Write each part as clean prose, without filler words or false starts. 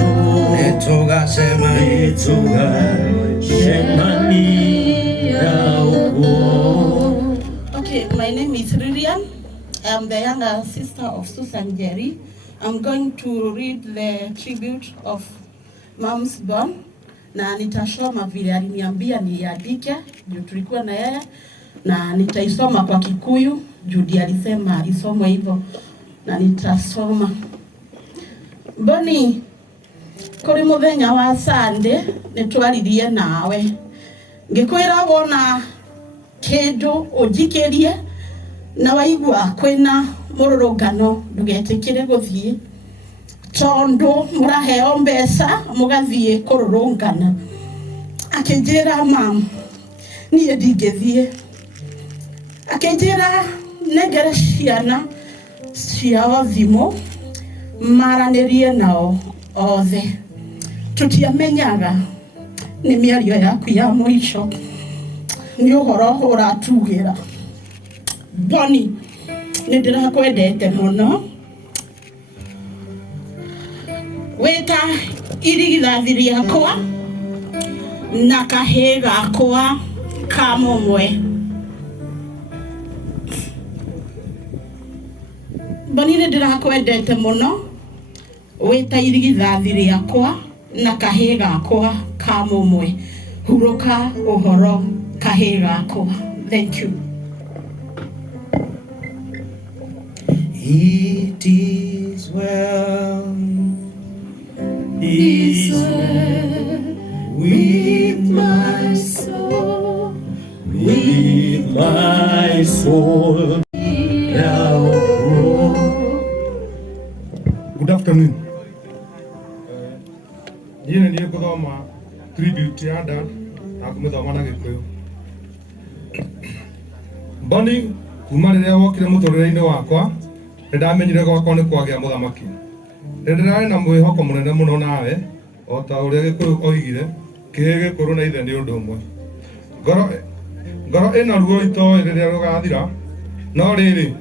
Netoga Okay, my name is Lilian. I'm the younger sister of Susan Jerry. I'm going to read the tribute of Mom's Born. Na nitasoma vile aliniambia niandike juu tulikuwa na yeye, na nitaisoma kwa Kikuyu juu ndiye alisema alisomwe hivyo, na nitasoma. Boni, kuri muthenya wa Sunday nitwaririe nawe ngikwira wona kindu ujikirie na waigua kwina mururungano ndugetikire guthie tondu muraheo mbeca mugathie kururungana. Akinjira mam nie ndingithie, akinjira negere ciana ciao thimu maranirie nao othe tutiamenyaga ni miario yaku ya mwisho ni uhoro uratugira. Boni, nindirakwendete muno weta irigithathi riakwa na kahĩ gakwa ka mũmwe. Boni, nindirakwendete muno weta irigithathi riakwa na kahĩ gakwa ka mũmwe. Huruka uhoro kahĩ gakwa. Thank you. It is well, is well with my soul, with my soul. Good afternoon. Yine niye kuthoma tribute ya dad na kumuthoma na Gikuyu. Boni, kuma riria wokire muturire-ini wakwa ndamenyire gwakwa ni kwagia muthamaki. Ndirarĩ na mwĩhoko mũnene mũno nawe, o ta ũrĩa Gĩkũyũ oigire, kĩhĩ gĩkũrũ na ithe nĩ ũndũ ũmwe. Ngoro ĩna ruo itoĩ rĩrĩa rũgathira, no rĩrĩ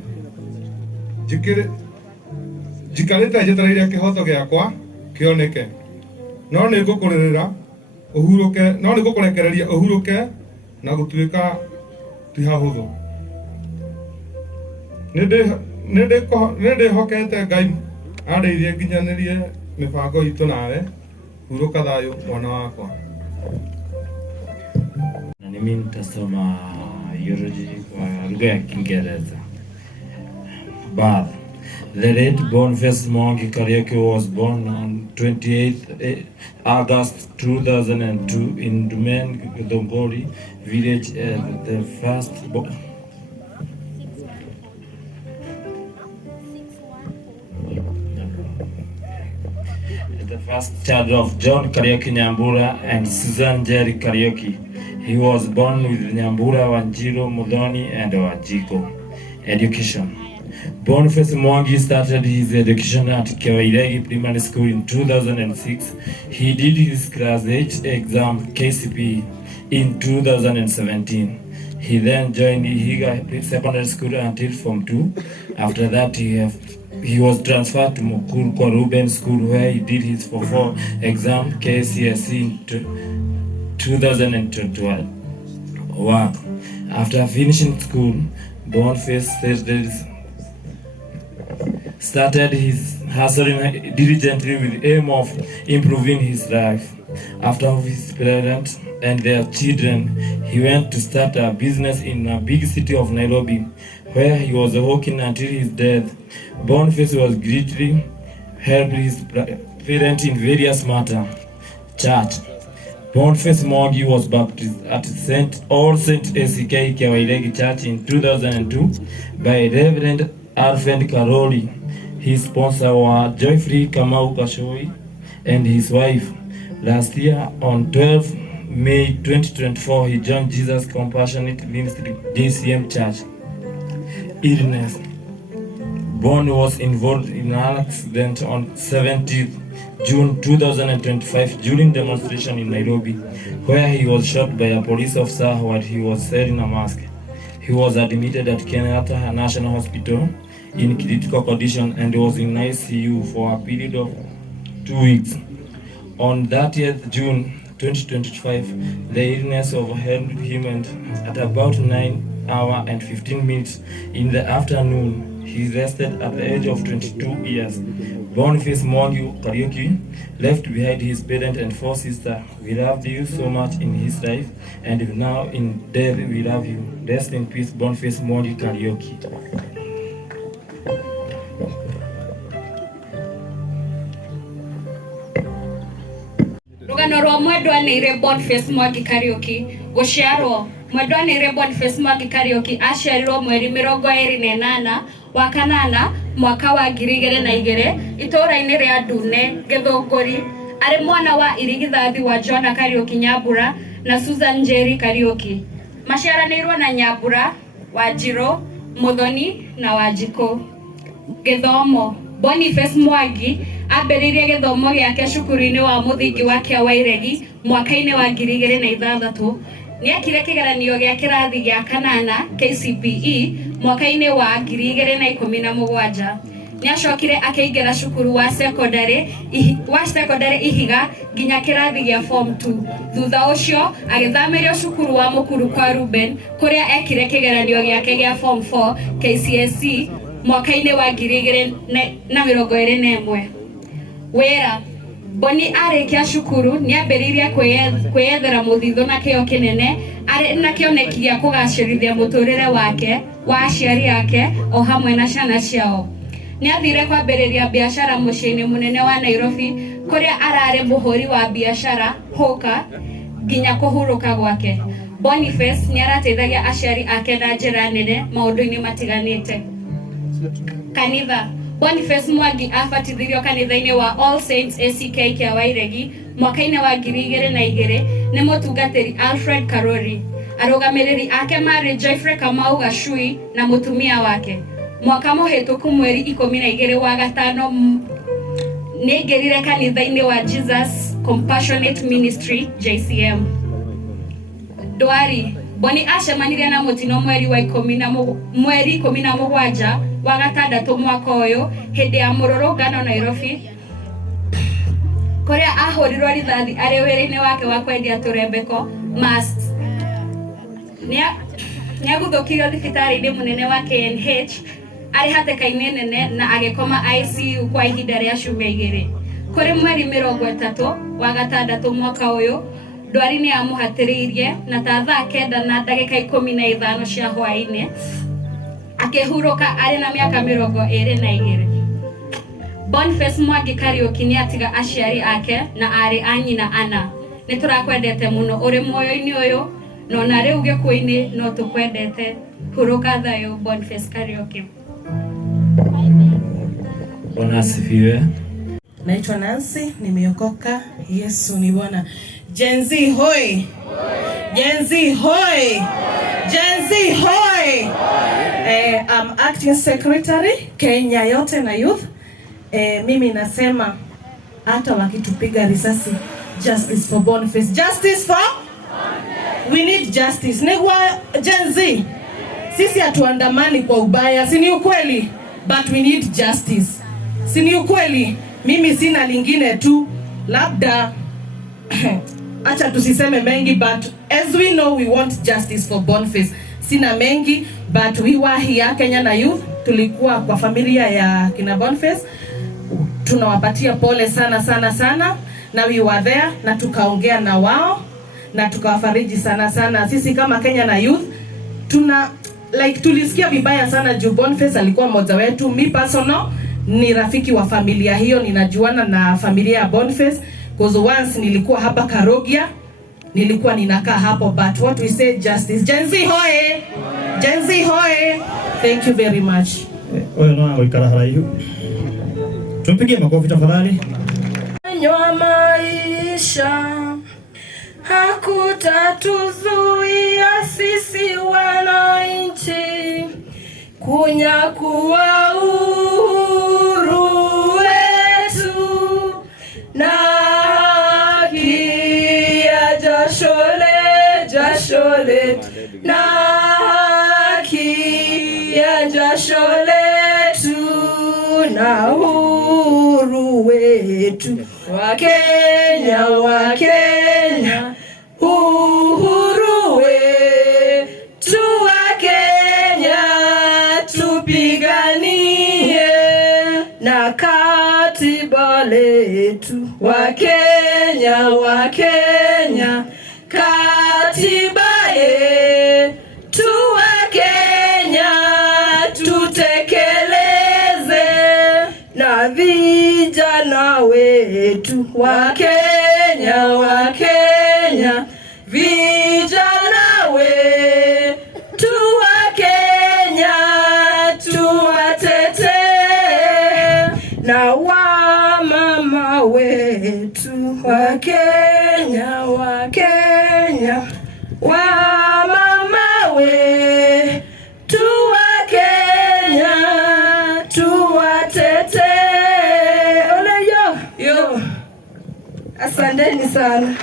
njikarĩte njetereire kĩhoto gĩakwa kĩoneke. No nĩngũkũrĩrĩra ũhurũke, no nĩngũkũrekereria ũhurũke na gũtuĩka ti hahũthũ. Nĩndĩhokete Ngai andeithie nginyanĩrie mĩbango itũ nawe. Hurũka thayũ mwana wakwa. Na mimi nitasoma eulogy kwa lugha ya Kiingereza. Birth. The late Boniface Mwangi Kariuki was born on 28th August 2002 in Dumen, Dongoli village as the first child of John Kariuki Nyambura and Susan Jerry Kariuki. He was born with Nyambura, Wanjiro, Mudhoni and Wajiko. Education. Boniface Mwangi started his education at Kawairegi Primary School in 2006. He did his Class 8 exam KCP in 2017. He then joined Higa Secondary School until Form 2. After that, he was transferred to Mukuru Kwa Ruben School, where he did his Form 4 exam KCSE in 2021. After finishing school, Boniface started his hustling diligently with the aim of improving his life. After his parents and their children, he went to start a business in a big city of Nairobi, where he was working until his death. Boniface was greatly helped his parents in various matters. Church. Boniface Mwangi was baptized at All Saint ACK Kawairegi Church in 2002 by Reverend Alfred Karoli. His sponsor were Joyfrey Kamau Kashoi and his wife. Last year, on 12 May 2024, he joined Jesus Compassionate Ministry JCM Church. Illness. Boni was involved in an accident on 17th June 2025 during demonstration in Nairobi, where he was shot by a police officer while he was selling a mask. He was admitted at Kenyatta National Hospital in critical condition and was in ICU for a period of 2 weeks. On 30th June 2025, the illness overwhelmed him, and at about 9 hours and 15 minutes in the afternoon, he rested at the age of 22 years. Boniface Kariuki left behind his parents and 4 sisters. We loved you so much in his life, and now in death we love you. Rest in peace, Boniface Kariuki. Rugano rwa mwendwa nĩire Boniface Mwangi Kariuki gũciarwo. Mwendwa nĩire Boniface Mwangi Kariuki aciarirwo mweri 28 wa kanana mwaka wa 2002 itũũra-inĩ rĩa Ndune Gĩthũngũri. Arĩ mwana wa irigithathi wa Joana Kariuki Nyambura na Susan Njeri Kariuki. Maciaranĩirwo na Nyambura, Wanjirũ, Muthoni na Wanjikũ. Gĩthomo. Boniface Mwangi ambĩrĩirie gĩthomo gĩake cukuru-inĩ wa mũthingi wa Kĩawairegi mwaka-inĩ wa 2006. Nĩekire kĩgeranio gĩa kĩrathi gĩa kanana KCPE mwaka-inĩ wa 2017. Nĩacokire akĩingĩra cukuru wa secondary Ihiga nginya kĩrathi gĩa form 2. Thutha ũcio agĩthamĩrio cukuru wa Mũkuru kwa Ruben kũrĩa ekire kĩgeranio gĩake gĩa form 4 KCSE mwaka-inĩ wa 2021. Wĩra. Boni arĩkia cukuru nĩambĩrĩirie kwĩyethera mũthithũ na kĩyo kĩnene arĩ na kĩoneki gĩa kũgacĩrithia mũtũrĩre wake wa aciari ake o hamwe na ciana ciao. Nĩathire kwambĩrĩria biacara mũciĩ-inĩ mũnene wa Nairobi kũrĩa ararĩ mũhũri wa biacara hoka nginya kũhurũka gwake. Boniface nĩarateithagia aciari ake na njĩra nene maũndũ-inĩ matiganĩte. Kanitha. Boniface Mwangi abatithirio kanitha-inĩ wa All Saints ACK Kĩawairegi mwaka-inĩ wa 2002 nĩ mũtungatĩri Alfred Karori. Arũgamĩrĩri ake marĩ Joyfrey Kamau Gachui na mũtumia wake. Mwaka mũhĩtũku mweri 12 wa gatano nĩaingĩrire kanitha-inĩ wa Jesus Compassionate Ministry JCM. Ndwari. Boni acemanirie na mũtino mweri 17 wa gatandatũ mwaka ũyũ hĩndĩ ya mũrũrũngano Nairobi, kũrĩa ahũrirwo rithathi arĩ wĩra-inĩ wake wa kwendia tũrembeko masks. Nĩagũthũkirio thibitarĩ-inĩ mũnene wa KNH arĩ hatĩka-inĩ nene na agĩkoma ICU kwa ihinda rĩa ciumia 2. Kũrĩ mweri 30 wa gatandatũ mwaka ũyũ, ndwari nĩamũhatĩrĩirie na ta thaa 9:15 cia hwaĩ-inĩ akĩhurũka arĩ na mĩaka 22. Boniface Mwangi Kariuki nĩatiga aciari ake na arĩ a nyina ana. Nĩtũrakwendete mũno ũrĩ muoyo-inĩ ũyũ na ona rĩu gĩkuũ-inĩ no tũkwendete. Hurũka thayũ, Boniface Kariuki. Bwana asifiwe. Naitwa Nancy, nimeokoka. Yesu ni Bwana. Gen Z hoi! Gen Z hoi! Gen Z hoi! I'm acting secretary Kenya yote na youth. Mimi nasema hata wakitupiga risasi, justice for Boniface. Justice for? We need justice. Negwa Gen Z. Sisi hatuandamani kwa ubaya, si ni ukweli? But we need justice. Si ni ukweli? Mimi sina lingine tu, labda acha tusiseme mengi, but as we know we want justice for Boniface. Sina mengi, but we were here Kenya na youth, tulikuwa kwa familia ya kina Boniface. Tunawapatia pole sana sana sana, na we were there na tukaongea na wao na tukawafariji sana sana. Sisi kama Kenya na youth tulisikia vibaya sana juu Boniface alikuwa mmoja wetu. Me personal ni rafiki wa familia hiyo, ninajuana na familia ya Boniface because once nilikuwa hapa Karogia, nilikuwa ninakaa hapo. But what we say, justice. Gen Z hoye! Gen Z hoye! Thank you very much. Oyo no angikara haraihu. Tumpigie makofi tafadhali. Nywa maisha hakutatuzuia sisi wananchi kunyakua uhuru wetu na haki ya jasho letu na haki ya jasho letu na uhuru wetu. Wakenya, Wakenya, uhuru wetu Wakenya tupiganie, na katiba letu Wakenya, Wakenya, katiba yetu Wakenya tutekeleze, na vijana wetu Wakenya, Wakenya, vijana wetu Wakenya tuwatetee, na wamama wetu Wakenya, Wakenya, wamama wetu Wakenya tuwatetee. Ole yo, asanteni sana.